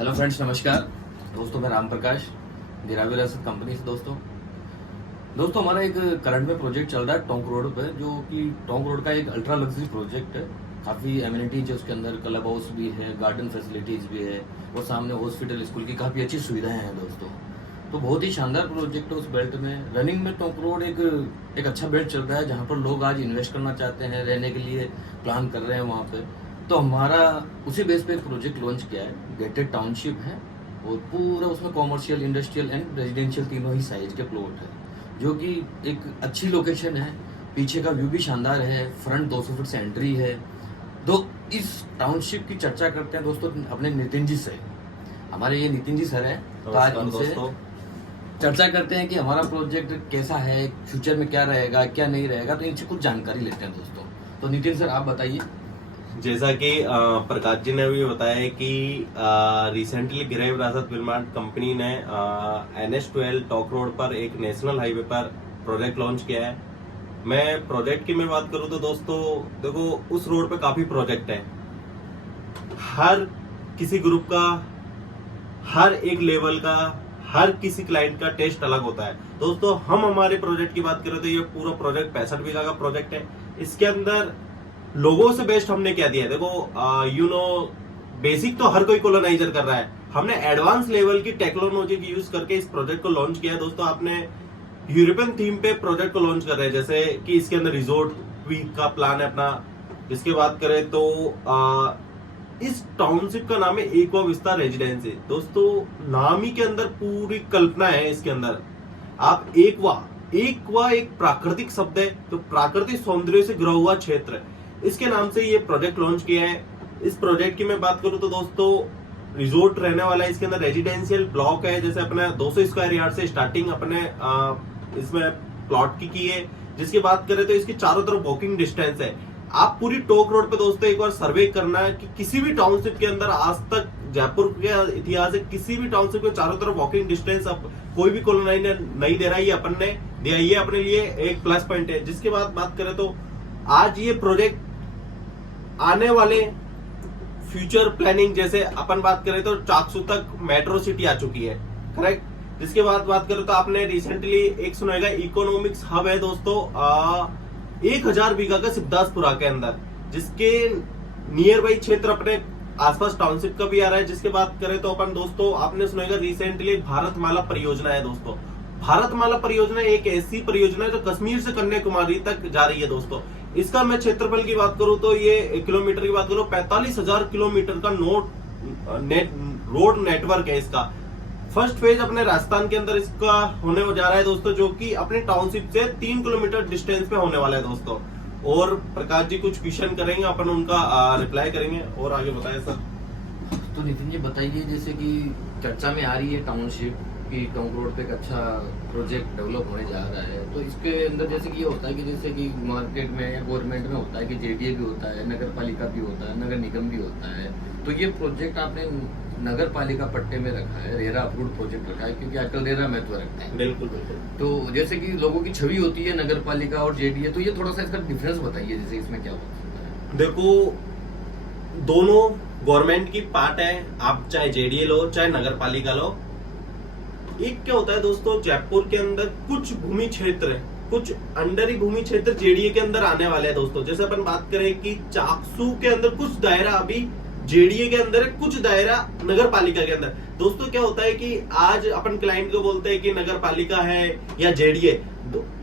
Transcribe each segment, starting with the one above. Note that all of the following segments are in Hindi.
हेलो फ्रेंड्स, नमस्कार दोस्तों। मैं राम प्रकाश, गिरावी विरासत कंपनी से। दोस्तों हमारा एक करंट में प्रोजेक्ट चल रहा है टोंक रोड पे, जो कि टोंक रोड का एक अल्ट्रा लग्जरी प्रोजेक्ट है। काफ़ी एमिनिटीज है उसके अंदर, क्लब हाउस भी है, गार्डन फैसिलिटीज भी है और सामने हॉस्पिटल, स्कूल की काफ़ी अच्छी सुविधाएं हैं दोस्तों। तो बहुत ही शानदार प्रोजेक्ट है उस बेल्ट में। रनिंग में टोंक रोड एक अच्छा बेल्ट चल रहा है, जहाँ पर लोग आज इन्वेस्ट करना चाहते हैं, रहने के लिए प्लान कर रहे हैं वहाँ पे। तो हमारा उसी बेस पे एक प्रोजेक्ट लॉन्च किया है। गेटेड टाउनशिप है और पूरा उसमें कॉमर्शियल, इंडस्ट्रियल एंड रेजिडेंशियल तीनों ही साइज के प्लॉट है, जो कि एक अच्छी लोकेशन है। पीछे का व्यू भी शानदार है, फ्रंट 200 फीट से एंट्री है। तो इस टाउनशिप की चर्चा करते हैं दोस्तों अपने नितिन जी से। हमारे ये नितिन जी सर है, तो आज उनसे चर्चा करते हैं कि हमारा प्रोजेक्ट कैसा है, फ्यूचर में क्या रहेगा, क्या नहीं रहेगा। तो इनसे कुछ जानकारी लेते हैं दोस्तों। तो नितिन सर, आप बताइए। जैसा कि प्रकाश जी ने भी बताया है कि रिसेंटली गिरावी विरासत निर्माण कंपनी ने NH12 टॉक रोड पर एक नेशनल हाईवे पर प्रोजेक्ट लॉन्च किया है। मैं प्रोजेक्ट की बात करूं तो दोस्तों देखो, उस रोड पे काफी प्रोजेक्ट है। हर किसी ग्रुप का, हर एक लेवल का, हर किसी क्लाइंट का टेस्ट अलग होता है। दोस्तों हम हमारे प्रोजेक्ट की बात करें तो ये पूरा प्रोजेक्ट 65 बीघा का प्रोजेक्ट है। इसके अंदर लोगों से बेस्ट हमने क्या दिया है, देखो बेसिक तो हर कोई कोलोनाइजर कर रहा है। हमने एडवांस लेवल की टेक्नोलॉजी की यूज करके इस प्रोजेक्ट को लॉन्च किया है। दोस्तों आपने यूरोपियन थीम पे प्रोजेक्ट को लॉन्च कर रहे हैं, जैसे कि इसके अंदर रिजोर्ट वीक का प्लान है अपना। इसकी बात करें तो इस टाउनशिप का नाम है एक्वा विस्ता रेजिडेंसी। दोस्तों नाम ही के अंदर पूरी कल्पना है इसके अंदर। आप एक्वा एक प्राकृतिक शब्द है, तो प्राकृतिक सौंदर्य से घिरा हुआ क्षेत्र है, इसके नाम से ये प्रोजेक्ट लॉन्च किया है। इस प्रोजेक्ट की मैं बात करूं तो दोस्तों रिजोर्ट रहने वाला है। इसके अंदर रेजिडेंशियल ब्लॉक है, जैसे अपने 200 स्क्वायर यार्ड से स्टार्टिंग अपने इसमें प्लॉट की है। जिसकी बात करें तो इसकी चारों तरफ वॉकिंग डिस्टेंस है। आप पूरी टोक रोड पे दोस्तों एक बार सर्वे करना है कि किसी भी टाउनशिप के अंदर आज तक जयपुर के इतिहास से किसी भी टाउनशिप के चारों तरफ वॉकिंग डिस्टेंस अब कोई भी कॉलोनाइजर नहीं दे रहा है। ये अपन ने दिया, ये अपने लिए एक प्लस पॉइंट है। जिसके बाद बात करें तो आज ये प्रोजेक्ट आने वाले फ्यूचर प्लानिंग, जैसे अपन बात करें तो चाकसू तक मेट्रो सिटी आ चुकी है, करेक्ट। जिसके बाद बात करें तो आपने रिसेंटली एक सुना इकोनॉमिक्स हब है दोस्तों 1000 बीघा का सिद्धार्थपुरा के अंदर, जिसके नियर बाई क्षेत्र अपने आसपास टाउनशिप का भी आ रहा है। जिसके बात करें तो अपन दोस्तों आपने सुना रिसेंटली भारतमाला परियोजना है दोस्तों। भारतमाला परियोजना एक ऐसी परियोजना है जो कश्मीर से कन्याकुमारी तक जा रही है दोस्तों। इसका मैं क्षेत्रफल की बात करूं तो ये किलोमीटर की बात करूं 45,000 किलोमीटर का रोड नेटवर्क है इसका। फर्स्ट फेज अपने राजस्थान के अंदर इसका होने जा रहा है दोस्तों, जो कि अपने टाउनशिप से 3 किलोमीटर डिस्टेंस पे होने वाला है दोस्तों। और प्रकाश जी कुछ क्वेश्चन करेंगे, अपन उनका रिप्लाई करेंगे। और आगे बताए सर। तो नितिन जी बताइए, जैसे कि चर्चा में आ रही है टाउनशिप की, टोंक रोड पे एक अच्छा प्रोजेक्ट डेवलप होने जा रहा है। तो इसके अंदर जैसे कि ये होता है कि जैसे कि मार्केट में या गवर्नमेंट में होता है कि JDA भी होता है, नगर पालिका भी होता है, नगर निगम भी होता है। तो ये प्रोजेक्ट आपने नगर पालिका पट्टे में रखा है, रेरा अप्रूव्ड प्रोजेक्ट रखा है, क्योंकि आजकल रेरा महत्व रखते हैं। बिल्कुल बिल्कुल। तो जैसे कि लोगों की छवि होती है नगर पालिका और JDA, तो ये थोड़ा सा इसका डिफरेंस बताइए, जैसे इसमें क्या होता है। देखो दोनों गवर्नमेंट की पार्ट है, आप चाहे JDA लो चाहे नगर पालिका लो। एक क्या होता है दोस्तों, जयपुर के अंदर कुछ भूमि क्षेत्र है, कुछ अंडर ही भूमि क्षेत्र JDA के अंदर आने वाले हैं दोस्तों। जैसे अपन बात करें कि चाकसू के अंदर कुछ दायरा अभी JDA के अंदर है, कुछ दायरा नगर पालिका के अंदर। दोस्तों क्या होता है कि आज अपन क्लाइंट को बोलते हैं कि नगर पालिका है या JDA,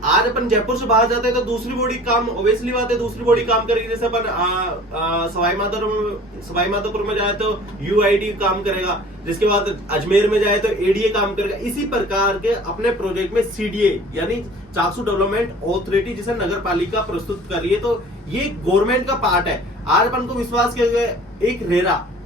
आज अपन जयपुर से बाहर जाते हैं तो दूसरी बॉडी काम, ऑब्वियसली बात है, दूसरी बॉडी काम करेगी। जैसे अपन सवाई माधोपुर में जाए तो UID काम करेगा, जिसके बाद अजमेर में जाए तो ADA काम करेगा। इसी प्रकार के अपने प्रोजेक्ट में CDA यानी चाकसू डेवलपमेंट अथॉरिटी, जिसे नगर पालिका प्रस्तुत कर रही है, तो ये गवर्नमेंट का पार्ट है। आज अपन को विश्वास किया एक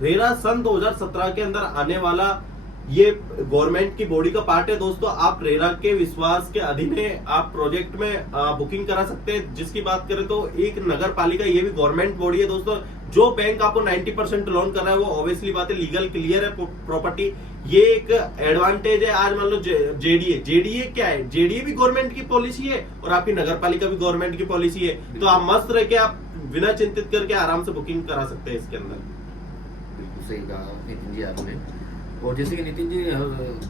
रेरा सन 2017 के अंदर आने वाला ये गवर्नमेंट की बॉडी का पार्ट है दोस्तों। आप रेरा के विश्वास के अधीन आप प्रोजेक्ट में बुकिंग करा सकते हैं। जिसकी बात करें तो एक नगर पालिका, ये भी गवर्नमेंट बॉडी है दोस्तों। जो बैंक आपको 90% लोन कर रहा है वो ऑब्वियसली बात है लीगल क्लियर है प्रॉपर्टी, ये एक एडवांटेज है। आज मान लो जेडीए क्या है, जेडीए भी गवर्नमेंट की पॉलिसी है और आपकी नगर पालिका भी गवर्नमेंट की पॉलिसी है। तो आप मस्त रह के आप बिना चिंतित करके आराम से बुकिंग करा सकते हैं इसके अंदर। बिल्कुल सही कहा नितिन जी आपने। और जैसे कि नितिन जी,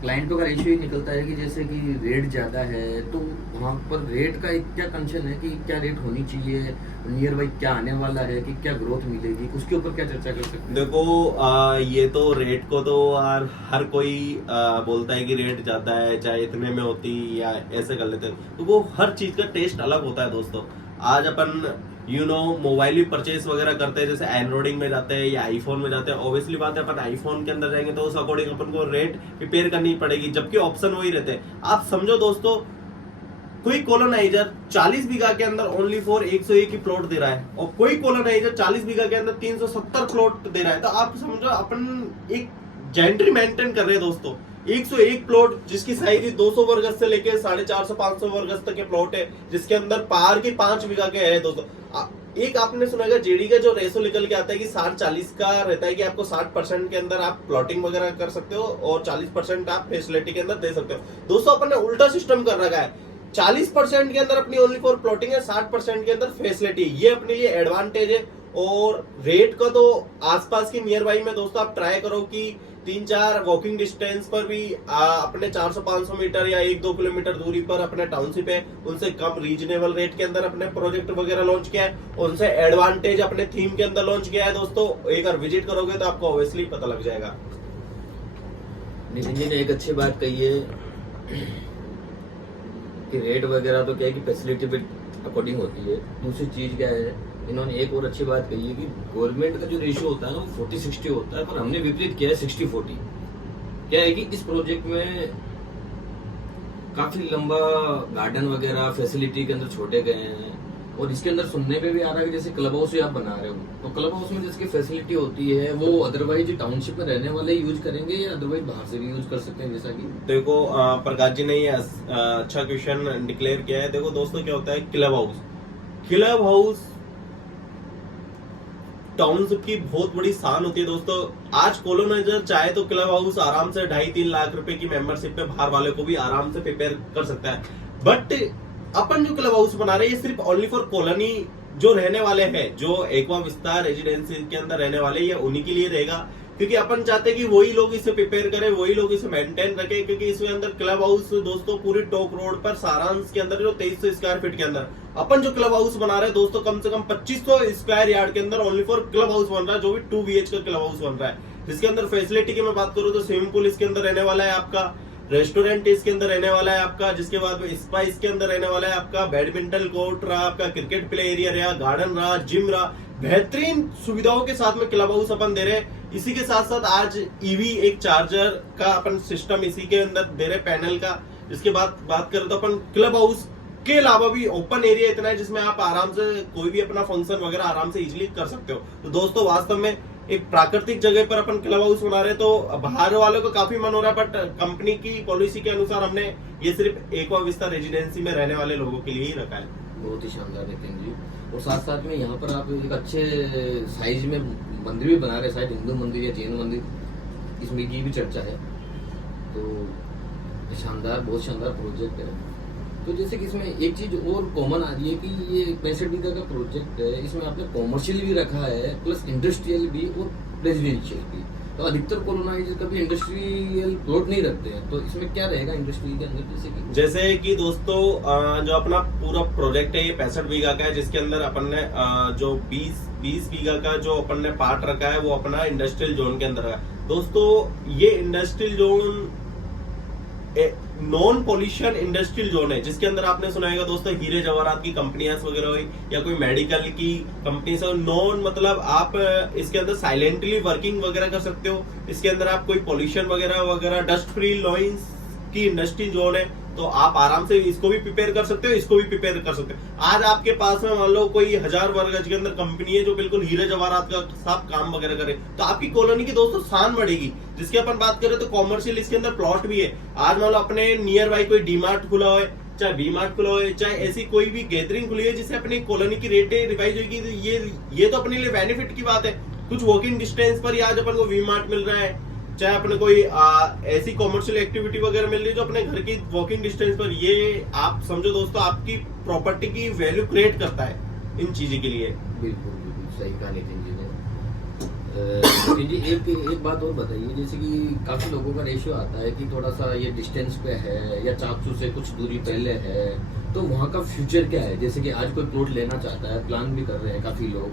क्लाइंटों का रेशियो ही निकलता है कि जैसे कि रेट ज़्यादा है तो वहाँ पर रेट का एक क्या कंसर्न है कि क्या रेट होनी चाहिए, नियर बाई क्या आने वाला है, कि क्या ग्रोथ मिलेगी, उसके ऊपर क्या चर्चा कर सकते हैं? देखो ये तो रेट को तो यार हर कोई बोलता है कि रेट ज्यादा है, चाहे इतने में होती या ऐसे कर लेते हैं, तो वो हर चीज का टेस्ट अलग होता है दोस्तों। आज अपन मोबाइल भी परचेस वगैरह करते हैं, जैसे एंड्रॉइडिंग में जाते हैं या आईफोन में जाते हैं, ऑब्वियसली बात है अपन आईफोन के अंदर जाएंगे तो उस अकॉर्डिंग अपन को रेट प्रिपेयर करनी पड़ेगी, जबकि ऑप्शन वही रहते हैं। आप समझो दोस्तों, कोई कॉलोनाइजर 40 बीघा के अंदर ओनली फॉर 101 ही प्लॉट दे रहा है और कोई कॉलोनाइजर 40 बीघा के अंदर 370 प्लॉट दे रहा है, तो आप समझो अपन एक जेंट्री मेंटेन कर रहे हैं दोस्तों। 101 प्लॉट जिसकी साइज 200 वर्ग गज से लेके 450 500 वर्ग गज तक के प्लॉट है, जिसके अंदर पार के 5 बीघा के है दोस्तों। एक आपने सुना होगा जेडी का जो रेशो निकल के आता है कि 60-40 का रहता है कि आपको 60% के अंदर आप प्लॉटिंग वगैरह कर सकते हो और 40% आप फैसिलिटी के अंदर दे सकते हो। दोस्तों अपन ने उल्टा सिस्टम कर रखा है, 40% के अंदर अपनी ओनली फॉर प्लॉटिंग है, 60% के अंदर फैसिलिटी, ये अपने लिए एडवांटेज है। और रेट का तो आसपास की नियर बाई में दोस्तों आप ट्राई करो कि 3-4 वॉकिंग डिस्टेंस पर भी अपने 400-500 मीटर या 1-2 किलोमीटर दूरी पर अपने टाउनशिप है, उनसे कम रीजनेबल रेट के अंदर अपने प्रोजेक्ट वगैरह लॉन्च किया है, उनसे एडवांटेज अपने थीम के अंदर लॉन्च किया है दोस्तों। एक बार विजिट करोगे तो आपको ऑब्वियसली पता लग जाएगा। नितिन जी ने एक अच्छी बात कही है कि रेट वगैरह तो क्या है कि फैसिलिटी पे अकॉर्डिंग होती है। दूसरी चीज क्या है, इन्होंने एक और अच्छी बात कही है कि गवर्नमेंट का जो रेशियो होता है ना वो 40-60 होता है, पर हमने विपरीत किया है 60-40। क्या है कि इस प्रोजेक्ट में काफी लंबा गार्डन वगैरह फैसिलिटी के अंदर छोड़े गए हैं, और इसके अंदर सुनने पे भी आ रहा है कि जैसे क्लब हाउस ही आप बना रहे हो, तो क्लब हाउस में जिसकी फैसिलिटी होती है वो अदरवाइज टाउनशिप में रहने वाले यूज करेंगे या अदरवाइज बाहर से भी यूज कर सकते हैं, जैसा कि देखो प्रकाश जी ने ये अच्छा क्वेश्चन डिक्लेयर किया है। देखो दोस्तों, क्या होता है क्लब हाउस टाउनशिप की बहुत बड़ी शान होती है दोस्तों। आज कॉलोनाइजर चाहे तो क्लब हाउस आराम से 2.5-3 लाख रुपए की मेंबरशिप पे बाहर वाले को भी आराम से प्रिपेयर कर सकता है, बट अपन जो क्लब हाउस बना रहे हैं ये सिर्फ ओनली फॉर कॉलोनी जो रहने वाले हैं, जो एक्वा विस्तार रेजिडेंसी के अंदर रहने वाले, ये उन्हीं के लिए रहेगा, क्योंकि अपन चाहते हैं कि वही लोग इसे प्रिपेयर करें, वही लोग इसे मेंटेन रखें, क्योंकि इसमें अंदर क्लब हाउस दोस्तों पूरी टॉक रोड पर सारांश के अंदर जो 2300 स्क्वायर फीट के अंदर अपन जो क्लब हाउस बना रहे हैं दोस्तों, कम से कम 2500 स्क्वायर यार्ड के अंदर ओनली फॉर क्लब हाउस बन रहा है, जो भी 2 BH का क्लब हाउस बन रहा है, जिसके अंदर फैसिलिटी की मैं बात करूं तो स्विमिंग पूल इसके अंदर रहने वाला है आपका, रेस्टोरेंट इसके अंदर रहने वाला है आपका, जिसके बाद में स्पा इसके अंदर रहने वाला है आपका, बैडमिंटन कोर्ट रहा आपका, क्रिकेट प्ले एरिया रहा, गार्डन रहा, जिम रहा, बेहतरीन सुविधाओं के साथ में क्लब हाउस अपन दे रहे हैं। इसी के साथ साथ आज ईवी एक चार्जर का अपन सिस्टम इसी के अंदर दे रहे पैनल का। इसके बाद बात करें तो अपन क्लब हाउस के अलावा भी ओपन एरिया इतना है जिसमें आप आराम से कोई भी अपना फंक्शन वगैरह आराम से इजीली कर सकते हो। तो दोस्तों वास्तव में एक प्राकृतिक जगह पर अपन क्लब हाउस बना रहे हैं, तो बाहर वालों को काफी मन हो रहा है, बट कंपनी की पॉलिसी के अनुसार हमने ये सिर्फ एक्वा विस्ता रेजिडेंसी में रहने वाले लोगों के लिए ही रखा है। बहुत ही शानदार नितिन जी। और साथ साथ में यहाँ पर आप एक अच्छे साइज में मंदिर भी बना रहे हैं, शायद हिंदू मंदिर या जैन मंदिर, इसमें की भी चर्चा है, तो शानदार, बहुत शानदार प्रोजेक्ट है। तो जैसे कि इसमें एक चीज और कॉमन आ रही है कि ये 65 बीघा का प्रोजेक्ट है, इसमें आपने कॉमर्शियल भी रखा है प्लस इंडस्ट्रियल भी और रेजिडेंशियल भी। तो अधिकतर कॉलोनाइजर कभी इंडस्ट्रियल प्लॉट नहीं रखते हैं, तो इसमें क्या रहेगा इंडस्ट्री के अंदर? जैसे कि दोस्तों जो अपना पूरा प्रोजेक्ट है ये 65 बीघा का है, जिसके अंदर अपन ने जो 20 बीघा का जो अपन ने पार्ट रखा है वो अपना इंडस्ट्रियल जोन के अंदर है। दोस्तों ये industrial zone non pollution industrial zone है, जिसके अंदर आपने सुना होगा दोस्तों हीरे जवाहरात की कंपनियां वगैरह हुई या कोई मेडिकल की कंपनी से, नॉन मतलब आप इसके अंदर साइलेंटली वर्किंग वगैरह कर सकते हो। इसके अंदर आप कोई पॉल्यूशन वगैरह डस्ट फ्री लॉइंस की इंडस्ट्री जोन है, तो आप आराम से इसको भी प्रिपेयर कर सकते हो, इसको भी प्रिपेयर कर सकते हो। आज आपके पास में मान लो कोई 1000 वर्ग गज के अंदर कंपनी है जो बिल्कुल हीरे जवाहरात का सब काम वगैरह करे, तो आपकी कॉलोनी की दोस्तों शान बढ़ेगी। जिसके अपन बात करें तो कॉमर्शियल इसके अंदर प्लॉट भी है। आज मान लो अपने नियर बाई कोई डीमार्ट खुला हो, चाहे वी-मार्ट खुला हो, चाहे ऐसी कोई भी गैदरिंग खुली है जिससे अपनी कॉलोनी की रेटें रिवाइज होगी, तो ये तो अपने लिए बेनिफिट की बात है। कुछ वॉकिंग डिस्टेंस पर ही आज अपन को वी-मार्ट मिल रहा है, चाहे अपने कोई ऐसी कॉमर्शियल एक्टिविटी वगैरह मिल रही है जो अपने घर की वॉकिंग डिस्टेंस पर, ये आप समझो दोस्तों आपकी प्रॉपर्टी की वैल्यू क्रिएट करता है इन चीजों के लिए। बिल्कुल बिल्कुल सही कहा नितिन जी ने। नितिन जी एक बात और बताइए, जैसे कि काफी लोगों का रेशियो आता है कि थोड़ा सा ये डिस्टेंस पे है या चाकसू से कुछ दूरी पहले है, तो वहाँ का फ्यूचर क्या है? जैसे कि आज कोई प्लॉट लेना चाहता है, प्लान भी कर रहे हैं काफी लोग,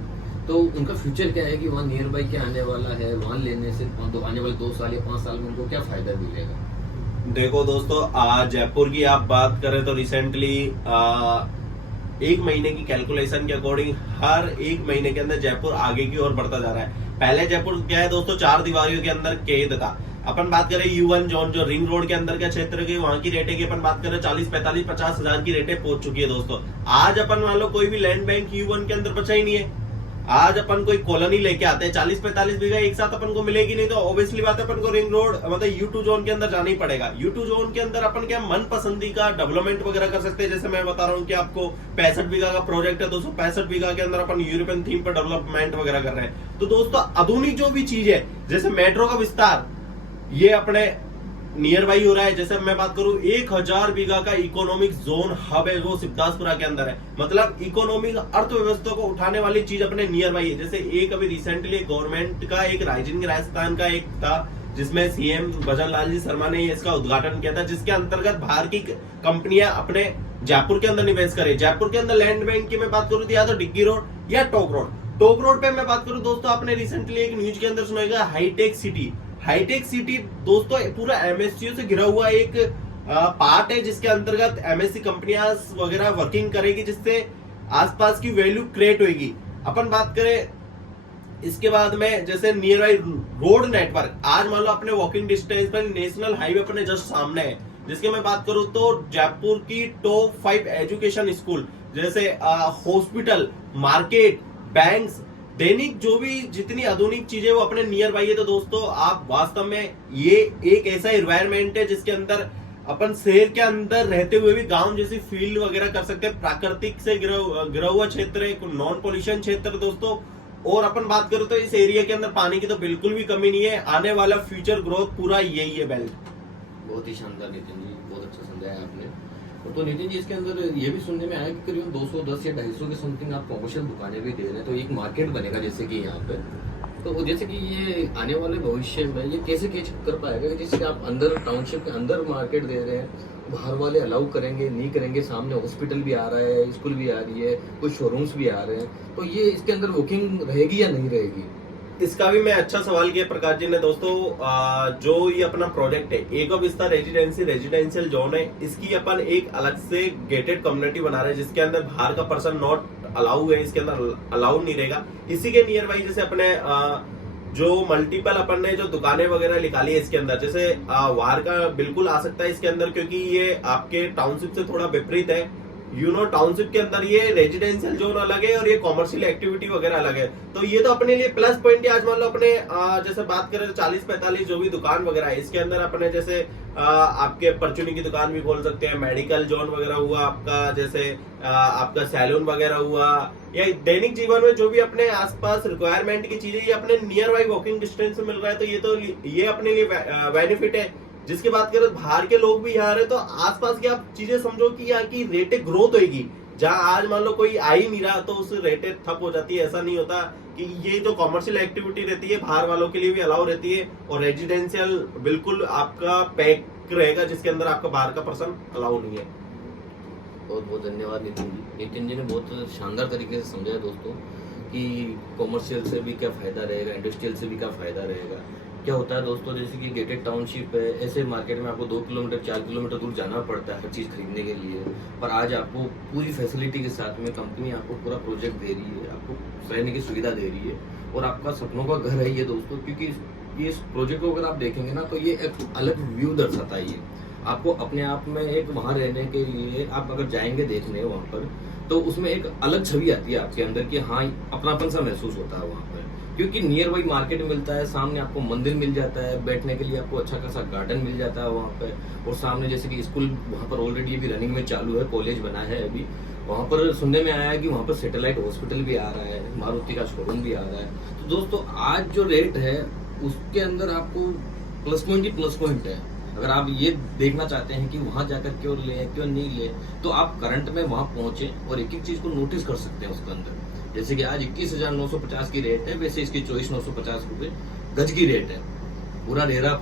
तो उनका फ्यूचर क्या है कि वहाँ नियर बाई क्या आने वाला है, वहाँ लेने से आने वाले 2 साल या 5 साल में उनको क्या फायदा मिलेगा? देखो दोस्तों, जयपुर की आप बात करें तो रिसेंटली 1 महीने की कैलकुलेशन के अकॉर्डिंग हर 1 महीने के अंदर जयपुर आगे की ओर बढ़ता जा रहा है। पहले जयपुर क्या है दोस्तों, 4 दीवारियों के अंदर कैद था। अपन बात करें U1 जोन, जो रिंग रोड के अंदर का क्षेत्र की, वहां की रेटें की अपन बात करें 40, 45, 50 हजार की रेटें पहुंच चुकी है दोस्तों। आज अपन मान लो कोई भी लैंड बैंक U1 के अंदर बचा ही नहीं है। आज अपन कोई कॉलोनी लेके आते हैं 40-45 बीघा एक साथ अपन को मिलेगी नहीं, तो ऑब्वियसली बात है अपन को रिंग रोड मतलब U2 जोन के अंदर जाना ही पड़ेगा। U2 जोन के अंदर अपन क्या मन पसंदी का डेवलपमेंट वगैरह कर सकते हैं। जैसे मैं बता रहा हूँ कि आपको 65 बीघा का प्रोजेक्ट है, 265 बीघा के अंदर अपन यूरोपियन थीम पर डेवलपमेंट वगैरह कर रहे हैं। तो दोस्तों आधुनिक जो भी चीज है, जैसे मेट्रो का विस्तार, ये अपने नियर बाई हो रहा है। जैसे मैं बात करूं 1000 बीघा का इकोनॉमिक जोन हब है, वो सिद्धार्थपुरा के अंदर है। मतलब इकोनॉमिक अर्थव्यवस्था को उठाने वाली चीज अपने नियर बाई है। जैसे एक अभी रिसेंटली गवर्नमेंट का एक राजस्थान का एक था, जिसमें सीएम भजन लाल जी शर्मा ने इसका उद्घाटन किया था, जिसके अंतर्गत बाहर की कंपनियां अपने जयपुर के अंदर निवेश करे। जयपुर के अंदर लैंड बैंक की मैं बात करूं तो या तो डिग्गी रोड या टोक रोड। टोक रोड पे मैं बात करूं दोस्तों, आपने रिसेंटली एक न्यूज के अंदर सुना होगा हाईटेक सिटी। हाईटेक सिटी दोस्तों पूरा एमएससीओ से घिरा हुआ एक पार्ट है, जिसके अंतर्गत एमएससी कंपनियां वगैरह वर्किंग करेगी, जिससे आसपास की वैल्यू क्रिएट होगी। अपन बात करें इसके बाद में जैसे नियर बाई रोड नेटवर्क, आज मान लो अपने वॉकिंग डिस्टेंस पर नेशनल हाईवे अपने जस्ट सामने है। जिसके मैं बात करूं तो जयपुर की टॉप 5 एजुकेशन स्कूल, जैसे हॉस्पिटल, मार्केट, बैंक्स, दैनिक जो भी जितनी आधुनिक चीजें वो अपने नियर बाई है। तो दोस्तों आप वास्तव में ये एक ऐसा एनवायरनमेंट है जिसके अंदर अपन शहर के अंदर रहते हुए भी गांव जैसी फील्ड वगैरह कर सकते हैं। प्राकृतिक से गिरा हुआ क्षेत्र है, नॉन पॉल्यूशन क्षेत्र दोस्तों। और अपन बात करें तो इस एरिया के अंदर पानी की तो बिल्कुल भी कमी नहीं है। आने वाला फ्यूचर ग्रोथ पूरा यही है बेल्ट। बहुत ही शानदार नितिन जी, बहुत अच्छा समझाया आपने। तो नितिन जी इसके अंदर ये भी सुनने में आया कि करीब 210 या 250 के समथिंग आप कॉमर्शियल दुकानें भी दे रहे हैं, तो एक मार्केट बनेगा जैसे कि यहाँ पे। तो जैसे कि ये आने वाले भविष्य में ये कैसे कैच कर पाएगा, जैसे आप अंदर टाउनशिप के अंदर मार्केट दे रहे हैं, बाहर वाले अलाउ करेंगे नहीं करेंगे? सामने हॉस्पिटल भी आ रहा है, स्कूल भी आ रही है, कुछ शोरूम्स भी आ रहे हैं, तो ये इसके अंदर बुकिंग रहेगी या नहीं रहेगी? इसका भी मैं अच्छा सवाल किया प्रकाश जी ने। दोस्तों जो ये अपना प्रोजेक्ट है एको विस्तार रेजिडेंशियल जोन है, इसकी अपन एक अलग से गेटेड कम्युनिटी बना रहे हैं, जिसके अंदर बाहर का पर्सन नॉट अलाउ है, इसके अंदर अलाउ नहीं रहेगा। इसी के नियर बाई जैसे अपने जो मल्टीपल अपन ने जो दुकानें वगैरह निकाली है इसके अंदर, जैसे बाहर का बिल्कुल आ सकता है इसके अंदर, क्योंकि ये आपके टाउनशिप से थोड़ा विपरीत है। टाउनशिप के अंदर ये रेजिडेंशियल जोन अलग है और ये कॉमर्शियल एक्टिविटी वगैरह अलग है। तो ये तो अपने लिए प्लस पॉइंट है। आज मान लो अपने जैसे बात करें तो 40-45 जो भी दुकान वगैरह है, इसके अंदर अपने जैसे आपके परचूनी की दुकान भी खोल सकते हैं, मेडिकल जोन वगैरह हुआ आपका, जैसे आपका सैलून वगैरह हुआ, या दैनिक जीवन में जो भी अपने आसपास रिक्वायरमेंट की चीजें ये अपने नियर बाई वॉकिंग डिस्टेंस में मिल रहा है। तो ये अपने लिए बेनिफिट है। जिसकी बात करें बाहर के लोग भी यहाँ रहे, तो आसपास की आप चीजें समझो कि यहाँ की रेटें ग्रोथ होगी। जहां आज मान लो कोई आ ही नहीं रहा तो उस रेटें ठप हो जाती है। ऐसा नहीं होता कि ये जो कॉमर्शियल एक्टिविटी रहती है बाहर वालों के लिए भी अलाउ रहती है, और रेजिडेंशियल बिल्कुल आपका पैक रहेगा, जिसके अंदर आपका बाहर का पर्सन अलाउ नहीं है। बहुत बहुत धन्यवाद नितिन जी। नितिन जी ने बहुत शानदार तरीके से समझाया दोस्तों कि कॉमर्शियल से भी क्या फायदा रहेगा, इंडस्ट्रियल से भी क्या फायदा रहेगा। क्या होता है दोस्तों, जैसे कि गेटेड टाउनशिप है, ऐसे मार्केट में आपको 2 किलोमीटर 4 किलोमीटर दूर जाना पड़ता है हर चीज़ खरीदने के लिए, पर आज आपको पूरी फैसिलिटी के साथ में कंपनी आपको पूरा प्रोजेक्ट दे रही है, आपको रहने की सुविधा दे रही है, और आपका सपनों का घर है ये दोस्तों। क्योंकि ये इस प्रोजेक्ट को अगर आप देखेंगे ना, तो ये एक अलग व्यू दर्शाता है। ये आपको अपने आप में एक वहाँ रहने के लिए आप अगर जाएंगे देखने वहाँ पर, तो उसमें एक अलग छवि आती है आपके अंदर कि हाँ अपनापन सा महसूस होता है वहाँ पर। क्योंकि नियर बाई मार्केट मिलता है, सामने आपको मंदिर मिल जाता है, बैठने के लिए आपको अच्छा खासा गार्डन मिल जाता है वहाँ पे, और सामने जैसे कि स्कूल वहाँ पर ऑलरेडी अभी रनिंग में चालू है, कॉलेज बना है अभी वहाँ पर। सुनने में आया है कि वहाँ पर सैटेलाइट हॉस्पिटल भी आ रहा है, मारुति का शोरूम भी आ रहा है। तो दोस्तों आज जो रेट है उसके अंदर आपको प्लस पॉइंट ही प्लस पॉइंट है। अगर आप ये देखना चाहते हैं कि वहां जाकर क्यों ले क्यों नहीं ले, तो आप करंट में वहां पहुंचे और एक एक चीज को नोटिस कर सकते हैं उसके अंदर। जैसे कि आज 21,950 की रेट है, वैसे इसकी 24,950 रुपए गज की रेट है। पूरा रेरा